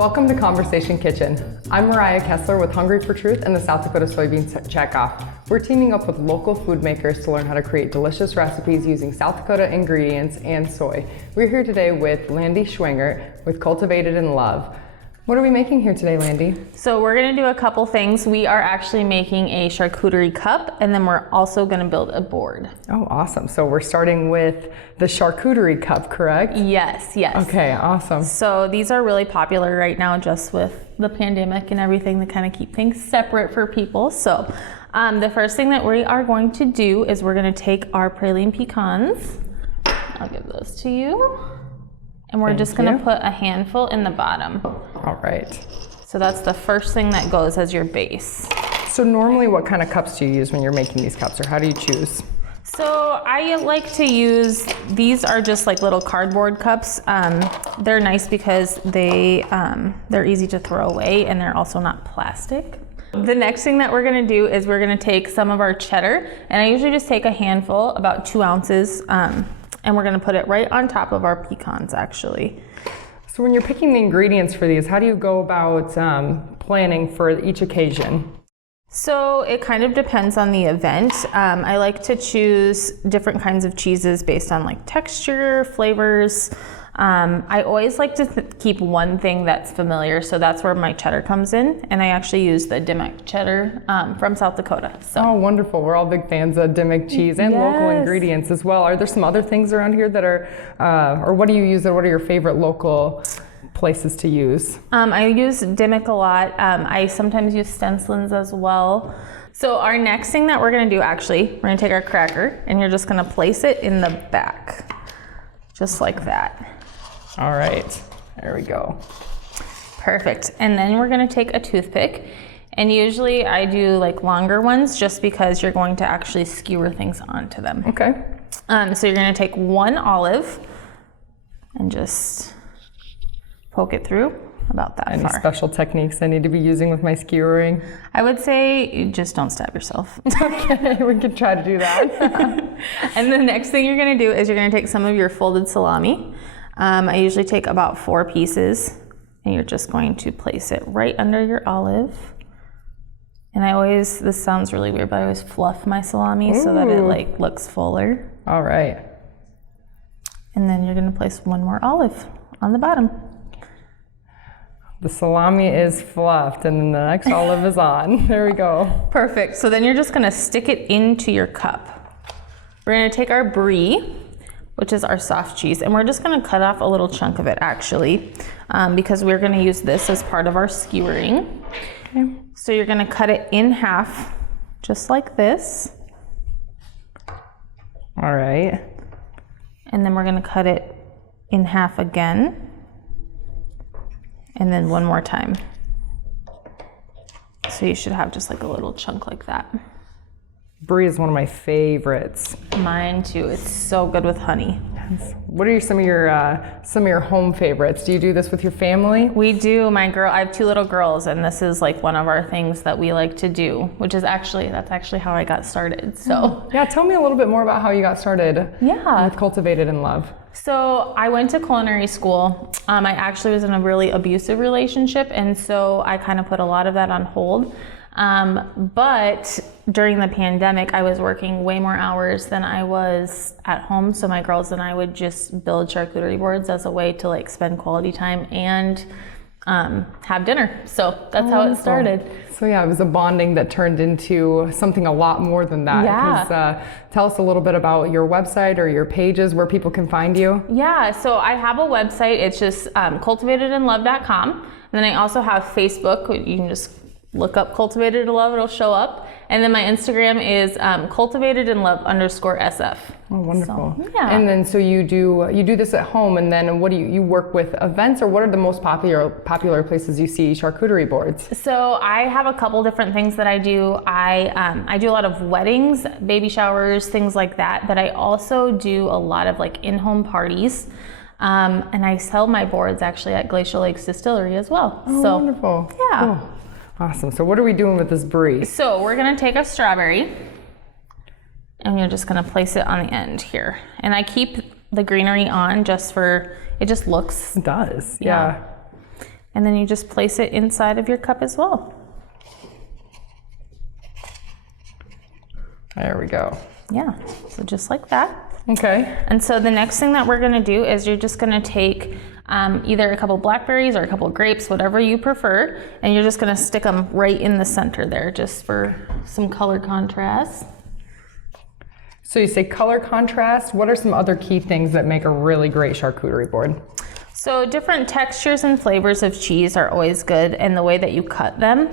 Welcome to Conversation Kitchen. I'm Mariah Kessler with Hungry for Truth and the South Dakota Soybean Checkoff. We're teaming up with local food makers to learn how to create delicious recipes using South Dakota ingredients and soy. We're here today with Landi Schweigert with Cultivated in Love. What are we making here today, Landi? So we're gonna do a couple things. We are actually making a charcuterie cup, and then we're also gonna build a board. Oh, awesome. So we're starting with the charcuterie cup, correct? Yes. Okay, awesome. So these are really popular right now just with the pandemic and everything to kind of keep things separate for people. So the first thing that we are going to do is we're gonna take our praline pecans. I'll give those to you. And we're just gonna put a handful in the bottom. All right. So that's the first thing that goes as your base. So normally what kind of cups do you use when you're making these cups, or how do you choose? So I like to use, these are just like little cardboard cups. They're nice because they're easy to throw away and they're also not plastic. The next thing that we're gonna do is we're gonna take some of our cheddar, and I usually just take a handful, about 2 ounces, and we're gonna put it right on top of our pecans actually. So when you're picking the ingredients for these, how do you go about planning for each occasion? So it kind of depends on the event. I like to choose different kinds of cheeses based on like texture, flavors. I always like to keep one thing that's familiar, so that's where my cheddar comes in, and I actually use the Dimmock cheddar from South Dakota. So. Oh, wonderful. We're all big fans of Dimmock cheese and local ingredients as well. Are there some other things around here that are, or what do you use, or what are your favorite local places to use? I use Dimmock a lot. I sometimes use Stensland's as well. So our next thing that we're gonna do, actually, we're gonna take our cracker, and you're just gonna place it in the back, just like that. All right, there we go. Perfect. And then we're gonna take a toothpick, and usually I do like longer ones just because you're going to actually skewer things onto them. Okay. So you're gonna take 1 olive and just poke it through about that Any far. special techniques I need to be using with my skewering? I would say you just don't stab yourself. Okay, we can try to do that. And the next thing you're gonna do is you're gonna take some of your folded salami. I usually take about 4 pieces, and you're just going to place it right under your olive. And I always, this sounds really weird, but I always fluff my salami so that it like looks fuller. All right. And then you're gonna place 1 more olive on the bottom. The salami is fluffed, and then the next olive is on. There we go. Perfect. So then you're just gonna stick it into your cup. We're gonna take our brie, which is our soft cheese, and we're just gonna cut off a little chunk of it actually, because we're gonna use this as part of our skewering. Okay. So you're gonna cut it in half, just like this. All right. And then we're gonna cut it in half again, and then 1 more time. So you should have just like a little chunk like that. Brie is one of my favorites. Mine too. It's so good with honey. What are some of your home favorites? Do you do this with your family? We do. I have 2 little girls, and this is like one of our things that we like to do, which is that's actually how I got started. So yeah, tell me a little bit more about how you got started with Cultivated in Love. So I went to culinary school. I actually was in a really abusive relationship, and so I kind of put a lot of that on hold. But during the pandemic, I was working way more hours than I was at home. So my girls and I would just build charcuterie boards as a way to like spend quality time and have dinner. So that's how it started. So yeah, it was a bonding that turned into something a lot more than that. Yeah. Tell us a little bit about your website or your pages where people can find you. Yeah, so I have a website. It's just cultivatedinlove.com. And then I also have Facebook. You can just look up Cultivated in Love, it'll show up. And then my Instagram is cultivatedinlove_SF. Oh, wonderful. So, yeah. And then so you do this at home, and then what do you work with events, or what are the most popular places you see charcuterie boards? So I have a couple different things that I do. I do a lot of weddings, baby showers, things like that, but I also do a lot of like in-home parties. And I sell my boards actually at Glacial Lakes Distillery as well. Oh, so wonderful. Yeah. Cool. Awesome. So what are we doing with this brie? So we're gonna take a strawberry, and you're just gonna place it on the end here. And I keep the greenery on just for, it just looks. It does, yeah. And then you just place it inside of your cup as well. There we go. Yeah, so just like that. Okay. And so the next thing that we're gonna do is you're just gonna take either a couple blackberries or a couple grapes, whatever you prefer, and you're just gonna stick them right in the center there, just for some color contrast. So you say color contrast. What are some other key things that make a really great charcuterie board? So different textures and flavors of cheese are always good, and the way that you cut them.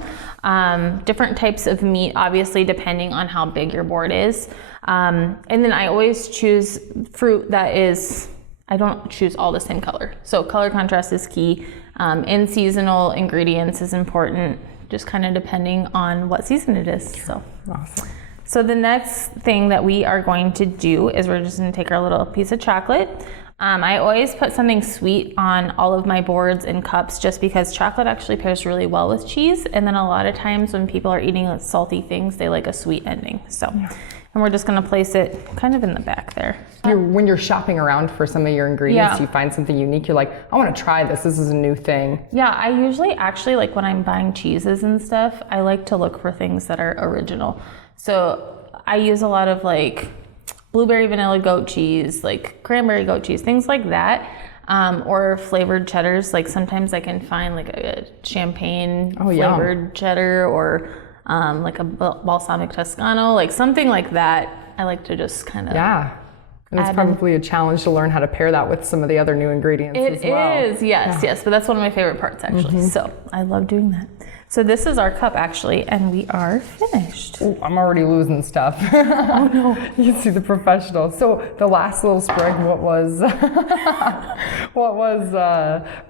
Different types of meat, obviously, depending on how big your board is. And then I always choose fruit that is, I don't choose all the same color. So color contrast is key. And seasonal ingredients is important, just kind of depending on what season it is. So. Awesome. So the next thing that we are going to do is we're just going to take our little piece of chocolate. I always put something sweet on all of my boards and cups just because chocolate actually pairs really well with cheese. And then a lot of times when people are eating salty things, they like a sweet ending. So, and we're just going to place it kind of in the back there. When you're shopping around for some of your ingredients, you find something unique, you're like, I want to try this. This is a new thing. Yeah, I usually actually, like when I'm buying cheeses and stuff, I like to look for things that are original. So I use a lot of like blueberry vanilla goat cheese, like cranberry goat cheese, things like that, or flavored cheddars. Like sometimes I can find like a champagne flavored cheddar, or like a balsamic Toscano, like something like that. I like to just kind of and it's probably a challenge to learn how to pair that with some of the other new ingredients as well. It is, yes, but that's one of my favorite parts actually. So I love doing that. So this is our cup actually, and we are finished. Ooh, I'm already losing stuff. Oh no. You can see the professional. So the last little sprig, what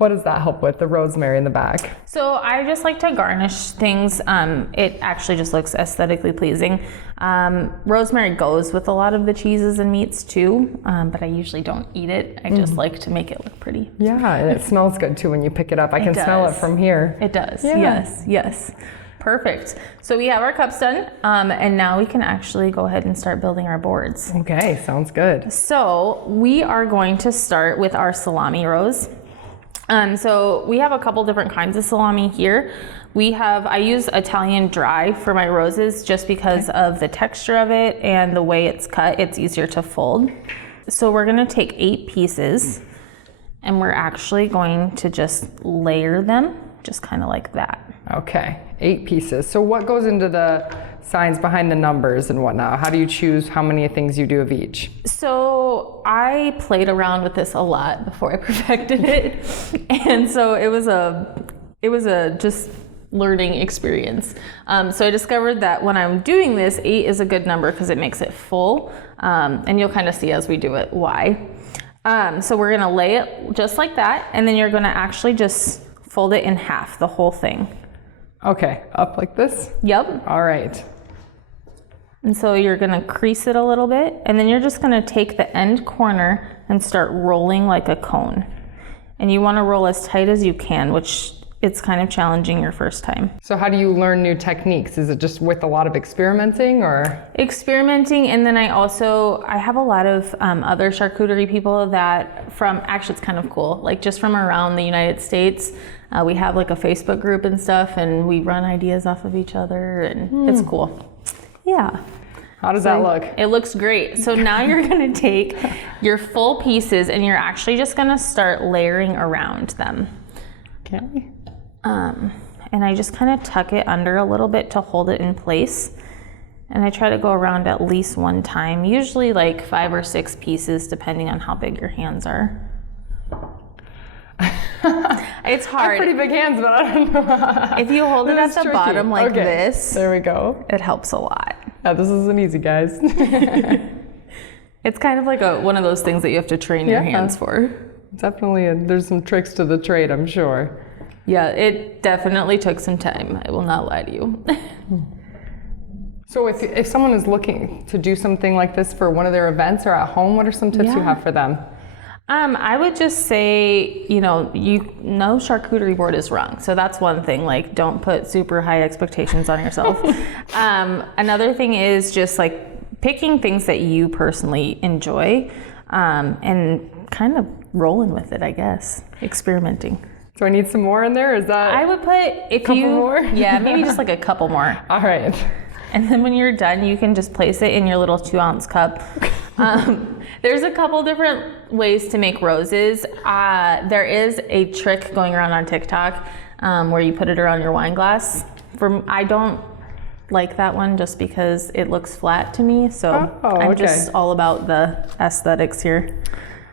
does that help with? The rosemary in the back. So I just like to garnish things. It actually just looks aesthetically pleasing. Rosemary goes with a lot of the cheeses and meats too, but I usually don't eat it. I just like to make it look pretty. Yeah, and it smells good too when you pick it up. I can smell it from here. It does, yes. Perfect. So we have our cups done, and now we can actually go ahead and start building our boards. Okay, sounds good. So we are going to start with our salami rose. So we have a couple different kinds of salami here. I use Italian dry for my roses just because of the texture of it and the way it's cut. It's easier to fold. So we're gonna take 8 pieces and we're actually going to just layer them just kind of like that. Okay, 8 pieces. So what goes into the signs behind the numbers and whatnot? How do you choose how many things you do of each? So I played around with this a lot before I perfected it. And so it was a just learning experience. So I discovered that when I'm doing this, 8 is a good number because it makes it full. And you'll kind of see as we do it why. So we're gonna lay it just like that, and then you're gonna actually just fold it in half, the whole thing. Okay, up like this? Yep. All right. And so you're gonna crease it a little bit, and then you're just gonna take the end corner and start rolling like a cone. And you wanna roll as tight as you can, which it's kind of challenging your first time. So how do you learn new techniques? Is it just with a lot of experimenting or? Experimenting, and then I have a lot of other charcuterie people actually it's kind of cool, like just from around the United States. We have like a Facebook group and stuff, and we run ideas off of each other, and it's cool. Yeah. How does that look? It looks great. So now you're gonna take your full pieces and you're actually just gonna start layering around them. Okay. And I just kind of tuck it under a little bit to hold it in place. And I try to go around at least one time, usually like 5 or 6 pieces, depending on how big your hands are. It's hard. I have pretty big hands, but I don't know. If you hold it at the bottom like this, there we go. It helps a lot. Yeah, this isn't easy, guys. It's kind of like one of those things that you have to train your hands for. Definitely, there's some tricks to the trade, I'm sure. Yeah, it definitely took some time. I will not lie to you. So if someone is looking to do something like this for one of their events or at home, what are some tips you have for them? I would just say, no charcuterie board is wrong. So that's one thing, like don't put super high expectations on yourself. Another thing is just like picking things that you personally enjoy and kind of rolling with it, I guess, experimenting. Do I need some more in there? Is that I would put couple more? Yeah, maybe just like a couple more. all right? And then when you're done, you can just place it in your little 2-ounce cup. There's a couple different ways to make roses. There is a trick going around on TikTok where you put it around your wine glass. I don't like that one just because it looks flat to me. So I'm just all about the aesthetics here.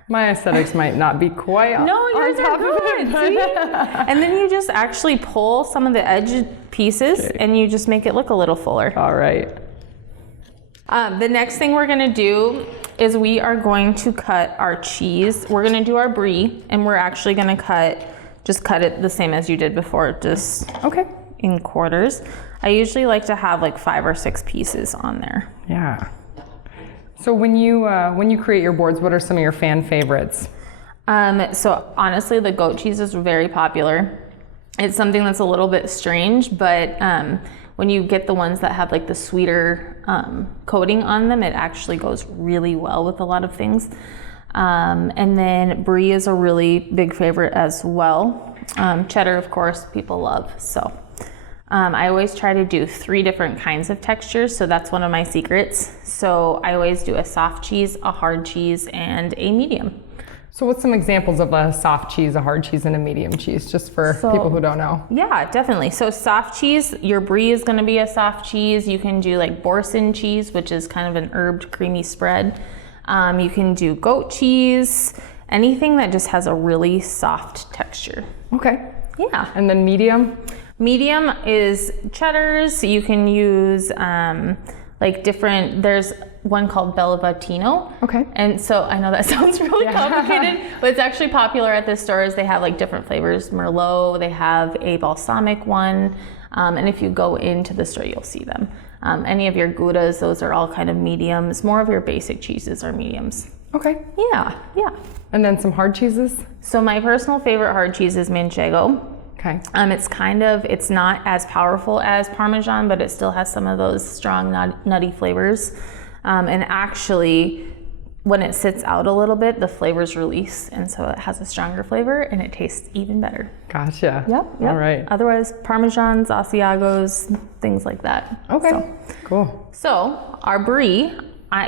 My aesthetics might not be quite No, yours on are top good. of it. See? And then you just actually pull some of the edge pieces and you just make it look a little fuller. All right. The next thing we're gonna do is we are going to cut our cheese. We're gonna do our brie, and we're actually gonna cut it the same as you did before, just in quarters. I usually like to have like 5 or 6 pieces on there. Yeah. So when you create your boards, what are some of your fan favorites? So honestly, the goat cheese is very popular. It's something that's a little bit strange, but when you get the ones that have like the sweeter coating on them, it actually goes really well with a lot of things. And then brie is a really big favorite as well. Cheddar, of course, people love. So I always try to do 3 different kinds of textures, so that's one of my secrets. So I always do a soft cheese, a hard cheese, and a medium. So what's some examples of a soft cheese, a hard cheese, and a medium cheese, just for people who don't know? Yeah, definitely. So soft cheese, your brie is going to be a soft cheese. You can do like Boursin cheese, which is kind of an herbed creamy spread. You can do goat cheese, anything that just has a really soft texture. Okay. Yeah. And then medium? Medium is cheddars. You can use there's one called Bellatino. Okay. And so I know that sounds really complicated, but it's actually popular at the stores. They have like different flavors. Merlot, they have a balsamic one. And if you go into the store, you'll see them. Any of your Goudas, those are all kind of mediums. More of your basic cheeses are mediums. Okay. Yeah. And then some hard cheeses? So my personal favorite hard cheese is Manchego. Okay. It's not as powerful as Parmesan, but it still has some of those strong nutty flavors. And actually, when it sits out a little bit, the flavors release, and so it has a stronger flavor, and it tastes even better. Gotcha. Yep. All right. Otherwise, Parmesans, Asiagos, things like that. Okay. Cool. So our brie,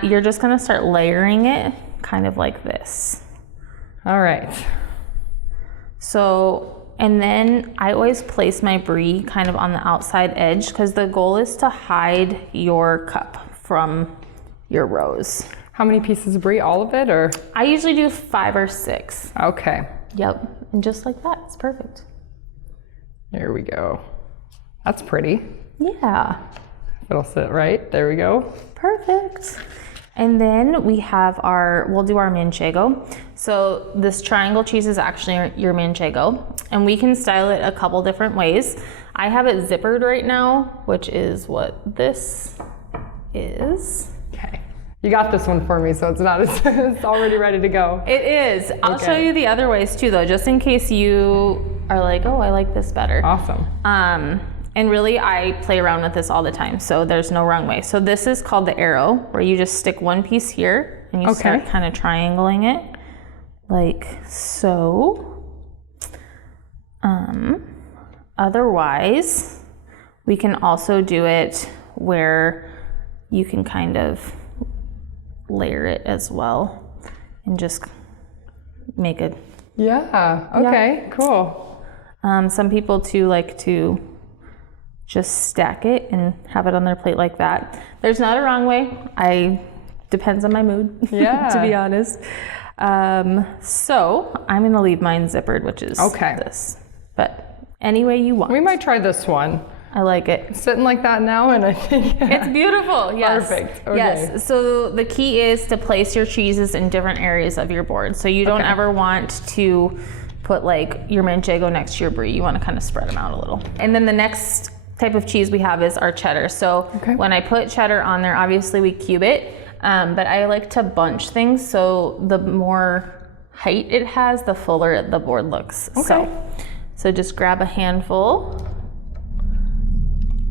you're just gonna start layering it kind of like this. All right. And then I always place my brie kind of on the outside edge because the goal is to hide your cup from your rose. How many pieces of brie? All of it, or? I usually do 5 or 6. Okay. Yep, and just like that, it's perfect. There we go. That's pretty. Yeah. It'll sit right. There we go. Perfect. And then we'll do our Manchego. So this triangle cheese is actually your Manchego, and we can style it a couple different ways. I have it zippered right now, which is what this is. Okay. You got this one for me, so it's not, it's already ready to go. It is. I'll show you the other ways too, though, just in case you are like, oh, I like this better. Awesome. And really, I play around with this all the time, so there's no wrong way. So this is called the arrow, where you just stick one piece here, and you start kind of triangling it, like so. Otherwise, we can also do it where you can kind of layer it as well, and just make it. Yeah, okay, cool. Some people too like to just stack it and have it on their plate like that. There's not a wrong way. Depends on my mood, to be honest. So I'm gonna leave mine zippered, which is this. But any way you want. We might try this one. I like it. Sitting like that now, and I think it's beautiful. Yes. Perfect. Okay. Yes. So the key is to place your cheeses in different areas of your board. So you don't ever want to put like your Manchego next to your brie. You want to kind of spread them out a little. And then the next type of cheese we have is our cheddar. So when I put cheddar on there, obviously we cube it, but I like to bunch things. So the more height it has, the fuller the board looks. So just grab a handful,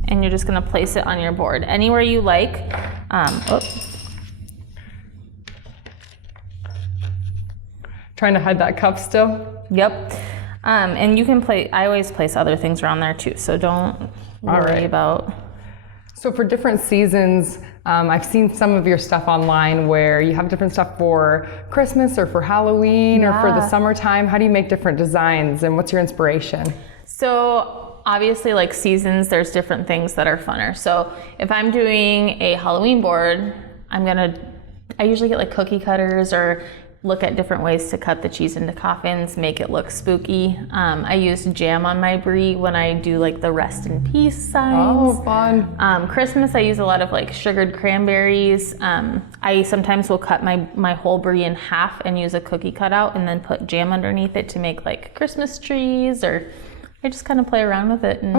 and you're just gonna place it on your board anywhere you like. Trying to hide that cup still? Yep. And you can I always place other things around there too, so don't worry about. So for different seasons, I've seen some of your stuff online where you have different stuff for Christmas or for Halloween or for the summertime. How do you make different designs and what's your inspiration? So obviously, like seasons, there's different things that are funner. So if I'm doing a Halloween board, I usually get like cookie cutters or look at different ways to cut the cheese into coffins, make it look spooky. I use jam on my brie when I do like the rest in peace signs. Oh, fun. Christmas, I use a lot of like sugared cranberries. I sometimes will cut my whole brie in half and use a cookie cutout and then put jam underneath it to make like Christmas trees, or I just kind of play around with it. And,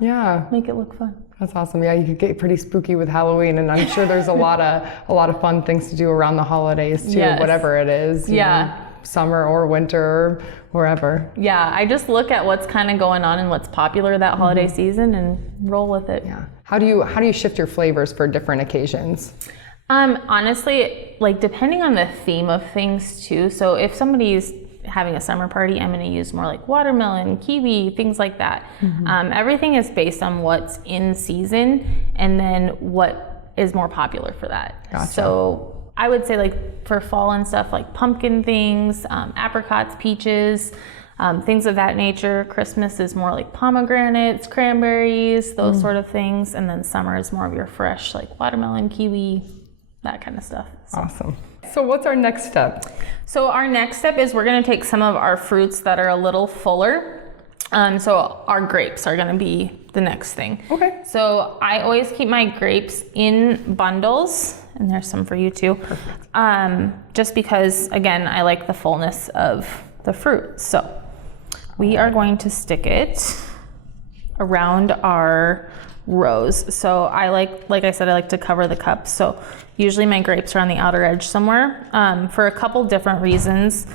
Yeah. Make it look fun. That's awesome. Yeah, you could get pretty spooky with Halloween, and I'm sure there's a lot of fun things to do around the holidays too, whatever it is. You know, summer or winter or wherever. Yeah, I just look at what's kind of going on and what's popular that holiday season and roll with it. Yeah. How do you shift your flavors for different occasions? Honestly, like depending on the theme of things too. So if somebody's having a summer party, I'm going to use more like watermelon, kiwi, things like that. Everything is based on what's in season and then what is more popular for that. Gotcha. So I would say like for fall and stuff, like pumpkin things, apricots, peaches, things of that nature. Christmas is more like pomegranates, cranberries, those sort of things. And then summer is more of your fresh like watermelon, kiwi, that kind of stuff. So. Awesome. So what's our next step? So our next step is we're going to take some of our fruits that are a little fuller. So our grapes are going to be the next thing. Okay. So I always keep my grapes in bundles, and there's some for you too. Perfect. Just because, again, I like the fullness of the fruit. So we are going to stick it around our rose. So I like I said, I like to cover the cup. So usually my grapes are on the outer edge somewhere, for a couple different reasons.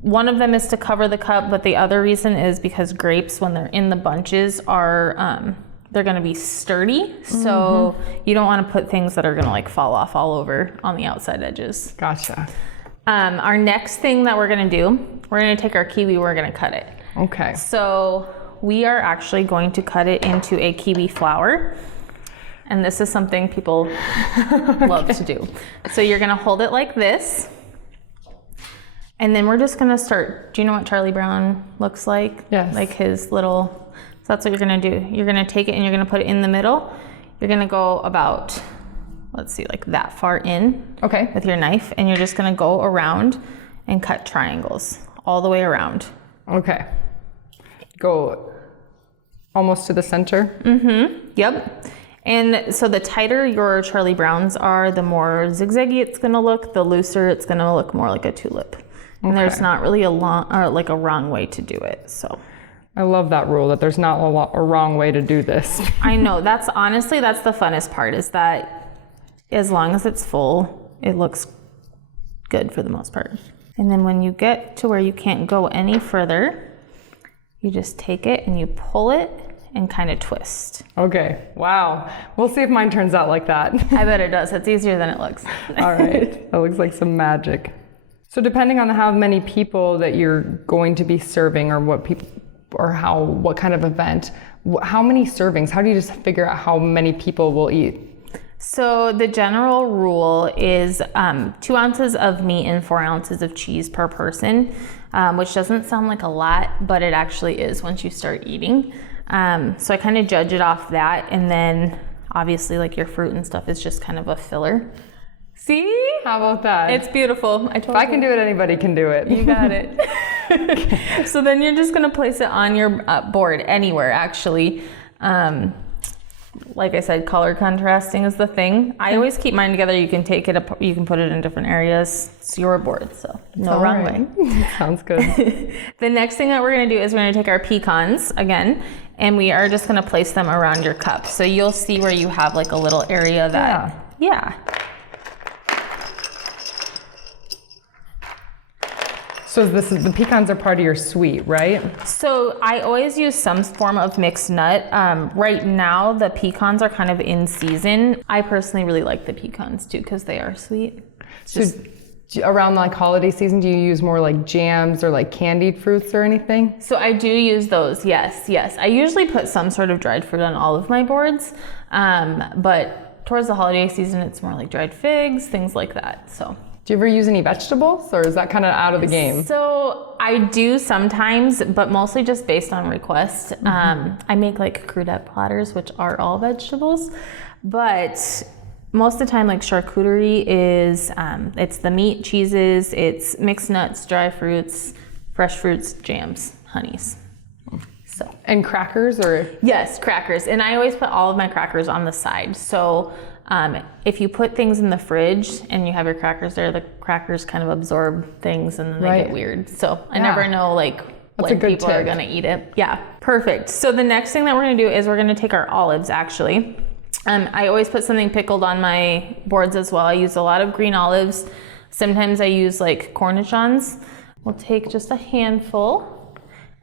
One of them is to cover the cup, but the other reason is because grapes, when they're in the bunches, are they're going to be sturdy. So you don't want to put things that are going to like fall off all over on the outside edges. Gotcha. Our next thing that we're going to do, we're going to take our kiwi, we're going to cut it. Okay. So we are actually going to cut it into a kiwi flower. And this is something people love to do. So you're gonna hold it like this. And then we're just gonna start, do you know what Charlie Brown looks like? Yes. Like his little, so that's what you're gonna do. You're gonna take it and you're gonna put it in the middle. You're gonna go about, let's see, like that far in. Okay. With your knife. And you're just gonna go around and cut triangles all the way around. Okay. Go almost to the center? Yep. And so the tighter your Charlie Browns are, the more zigzaggy it's gonna look, the looser it's gonna look more like a tulip. And there's not really a wrong way to do it, so. I love that rule, that there's not a wrong way to do this. I know, that's the funnest part, is that as long as it's full, it looks good for the most part. And then when you get to where you can't go any further, you just take it and you pull it and kind of twist. Okay, wow. We'll see if mine turns out like that. I bet it does. It's easier than it looks. All right, that looks like some magic. So depending on how many people that you're going to be serving, or what kind of event, how many servings? How do you just figure out how many people will eat? So the general rule is 2 ounces of meat and 4 ounces of cheese per person, which doesn't sound like a lot, but it actually is once you start eating. So I kind of judge it off that, and then obviously like your fruit and stuff is just kind of a filler. See? How about that? It's beautiful. If I can do it, anybody can do it. You got it. So then you're just gonna place it on your board anywhere, actually. Like I said, color contrasting is the thing. I always keep mine together. You can take it up, you can put it in different areas. It's your board, so no wrong way. Sounds good. The next thing that we're gonna do is we're gonna take our pecans again, and we are just gonna place them around your cup. So you'll see where you have like a little area that, yeah. So the pecans are part of your suite, right? So I always use some form of mixed nut. Right now, the pecans are kind of in season. I personally really like the pecans too, because they are sweet. So Around like holiday season, do you use more like jams or like candied fruits or anything? So I do use those, yes. I usually put some sort of dried fruit on all of my boards, but towards the holiday season, it's more like dried figs, things like that, so. Do you ever use any vegetables, or is that kind of out of the game? So I do sometimes, but mostly just based on request. I make like crudette platters, which are all vegetables, but most of the time, like charcuterie is, it's the meat, cheeses, it's mixed nuts, dry fruits, fresh fruits, jams, honeys. So. And crackers, or? Yes, crackers. And I always put all of my crackers on the side. So if you put things in the fridge and you have your crackers there, the crackers kind of absorb things and then they get weird. So I never know like when people are gonna eat it. Yeah, perfect. So the next thing that we're gonna do is we're gonna take our olives actually. I always put something pickled on my boards as well. I use a lot of green olives. Sometimes I use like cornichons. We'll take just a handful.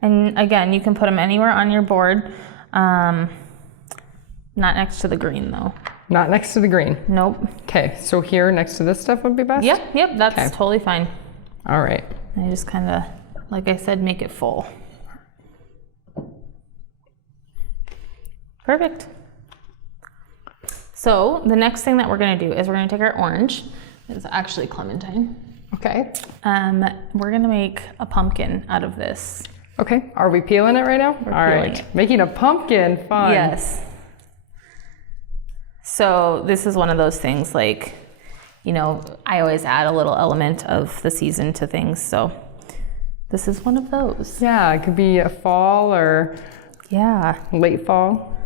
And again, you can put them anywhere on your board. Not next to the green though. Not next to the green? Nope. Okay, so here next to this stuff would be best? Yep, that's totally fine. All right. I just kind of, like I said, make it full. Perfect. So the next thing that we're gonna do is we're gonna take our orange. It's actually clementine. Okay. We're gonna make a pumpkin out of this. Okay, are we peeling it right now? We're All peeling right, it. Making a pumpkin, fun. Yes. So this is one of those things like, you know, I always add a little element of the season to things. So this is one of those. Yeah, it could be a fall or late fall.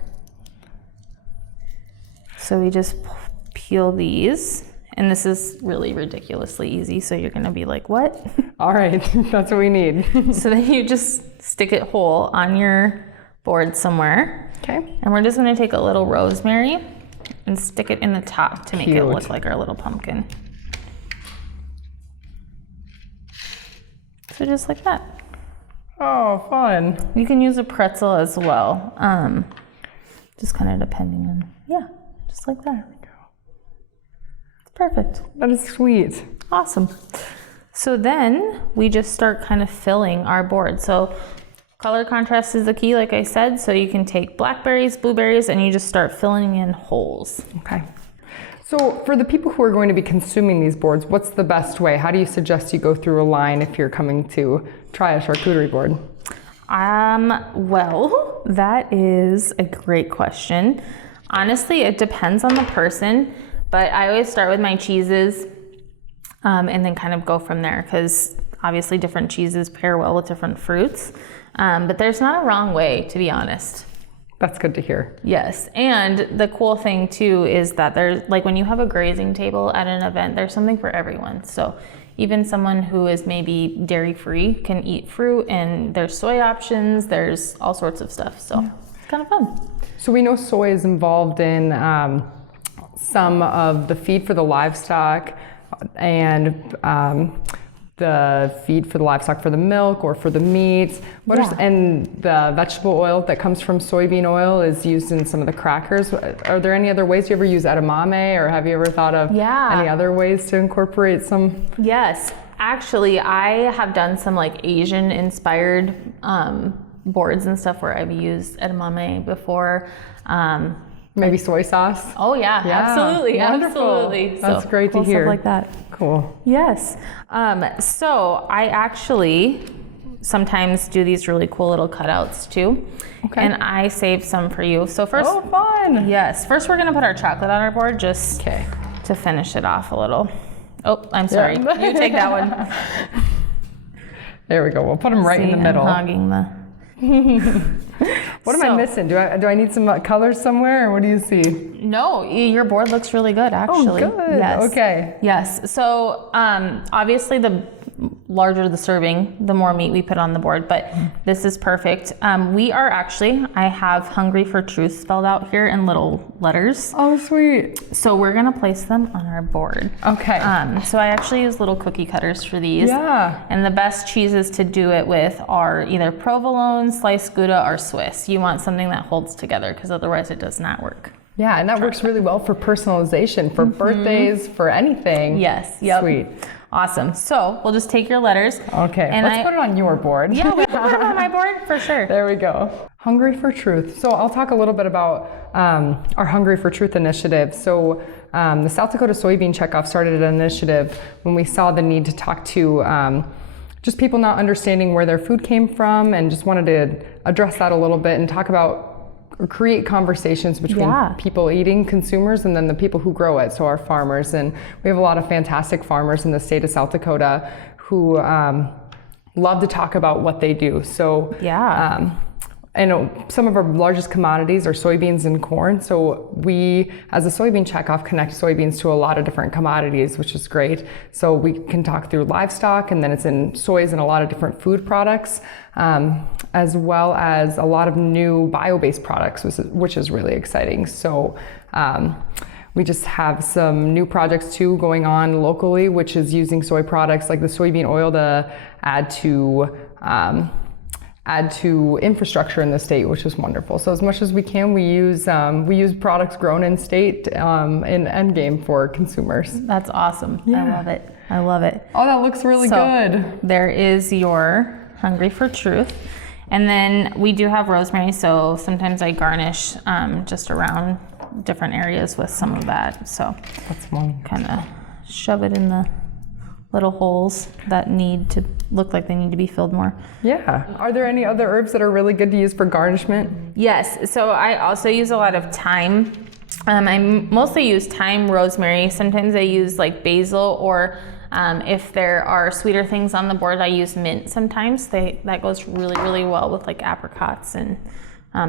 So we just peel these, and this is really ridiculously easy. So you're gonna be like, what? All right, that's what we need. So then you just stick it whole on your board somewhere. Okay. And we're just gonna take a little rosemary and stick it in the top to make it look like our little pumpkin. So just like that. Oh, fun. You can use a pretzel as well. Just kind of depending on, just like that. It's perfect. That is sweet. Awesome. So then we just start kind of filling our board. So color contrast is the key, like I said. So you can take blackberries, blueberries, and you just start filling in holes. Okay. So for the people who are going to be consuming these boards, what's the best way? How do you suggest you go through a line if you're coming to try a charcuterie board? Well, that is a great question. Honestly, it depends on the person, but I always start with my cheeses and then kind of go from there, because obviously different cheeses pair well with different fruits. But there's not a wrong way, to be honest. That's good to hear. Yes, and the cool thing too is that there's, like, when you have a grazing table at an event, there's something for everyone. So even someone who is maybe dairy-free can eat fruit, and there's soy options, there's all sorts of stuff. So it's kind of fun. So we know soy is involved in some of the feed for the livestock and the feed for the livestock for the milk or for the meat. And the vegetable oil that comes from soybean oil is used in some of the crackers. Are there any other ways? Do you ever use edamame, or have you ever thought of any other ways to incorporate some? Yes, actually I have done some like Asian inspired boards and stuff where I've used edamame before. Maybe soy sauce? Oh yeah, absolutely, wonderful. absolutely. That's so, great to hear. Stuff like that. Cool. Yes. So I actually sometimes do these really cool little cutouts too. Okay. And I saved some for you. So first, fun. Yes. First, we're gonna put our chocolate on our board just to finish it off a little. Oh, I'm sorry. You take that one. There we go. We'll put them right in the middle. I'm hogging the. What am I missing? Do I need some colors somewhere, or what do you see? No, your board looks really good, actually. Oh, good. Yes. Okay. Yes. So obviously, the larger the serving, the more meat we put on the board, but this is perfect. I have Hungry for Truth spelled out here in little letters. Oh, sweet. So we're gonna place them on our board. Okay. So I actually use little cookie cutters for these. Yeah. And the best cheeses to do it with are either provolone, sliced Gouda, or Swiss. You want something that holds together, because otherwise it does not work. Yeah, and that works really well for personalization, for birthdays, for anything. Yes. Yep. Sweet. Awesome. So we'll just take your letters. Okay, and let's put it on your board. Yeah, we can put it on my board for sure. There we go. Hungry for Truth. So I'll talk a little bit about our Hungry for Truth initiative. So the South Dakota Soybean Checkoff started an initiative when we saw the need to talk to just people not understanding where their food came from, and just wanted to address that a little bit and talk about or create conversations between people eating, consumers, and then the people who grow it, so our farmers. And we have a lot of fantastic farmers in the state of South Dakota who love to talk about what they do. So I know some of our largest commodities are soybeans and corn. So we, as a soybean checkoff, connect soybeans to a lot of different commodities, which is great. So we can talk through livestock, and then it's in soys and a lot of different food products, as well as a lot of new bio-based products, which is really exciting. So we just have some new projects too going on locally, which is using soy products like the soybean oil to add to infrastructure in the state, which is wonderful. So as much as we can, we use products grown in state in end game for consumers. That's awesome. Yeah. I love it. Oh, that looks really good. There is your Hungry for Truth. And then we do have rosemary, so sometimes I garnish just around different areas with some of that. So that's fun. Kind of shove it in the little holes that need to look like they need to be filled more. Yeah. Are there any other herbs that are really good to use for garnishment? Yes. So I also use a lot of thyme. I mostly use thyme, rosemary. Sometimes I use like basil, or if there are sweeter things on the board, I use mint sometimes. That goes really, really well with like apricots and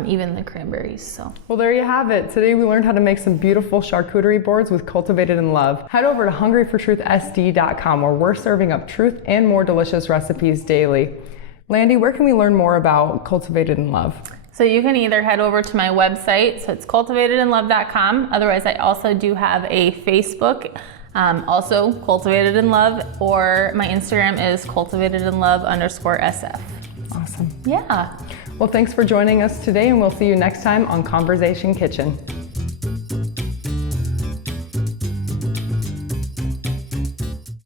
even the cranberries. So. Well, there you have it. Today we learned how to make some beautiful charcuterie boards with Cultivated in Love. Head over to hungryfortruthsd.com, where we're serving up truth and more delicious recipes daily. Landi, where can we learn more about Cultivated in Love? So you can either head over to my website, so it's cultivatedinlove.com. Otherwise, I also do have a Facebook, also Cultivated in Love, or my Instagram is cultivatedinlove_SF. Awesome. Yeah. Well, thanks for joining us today, and we'll see you next time on Conversation Kitchen.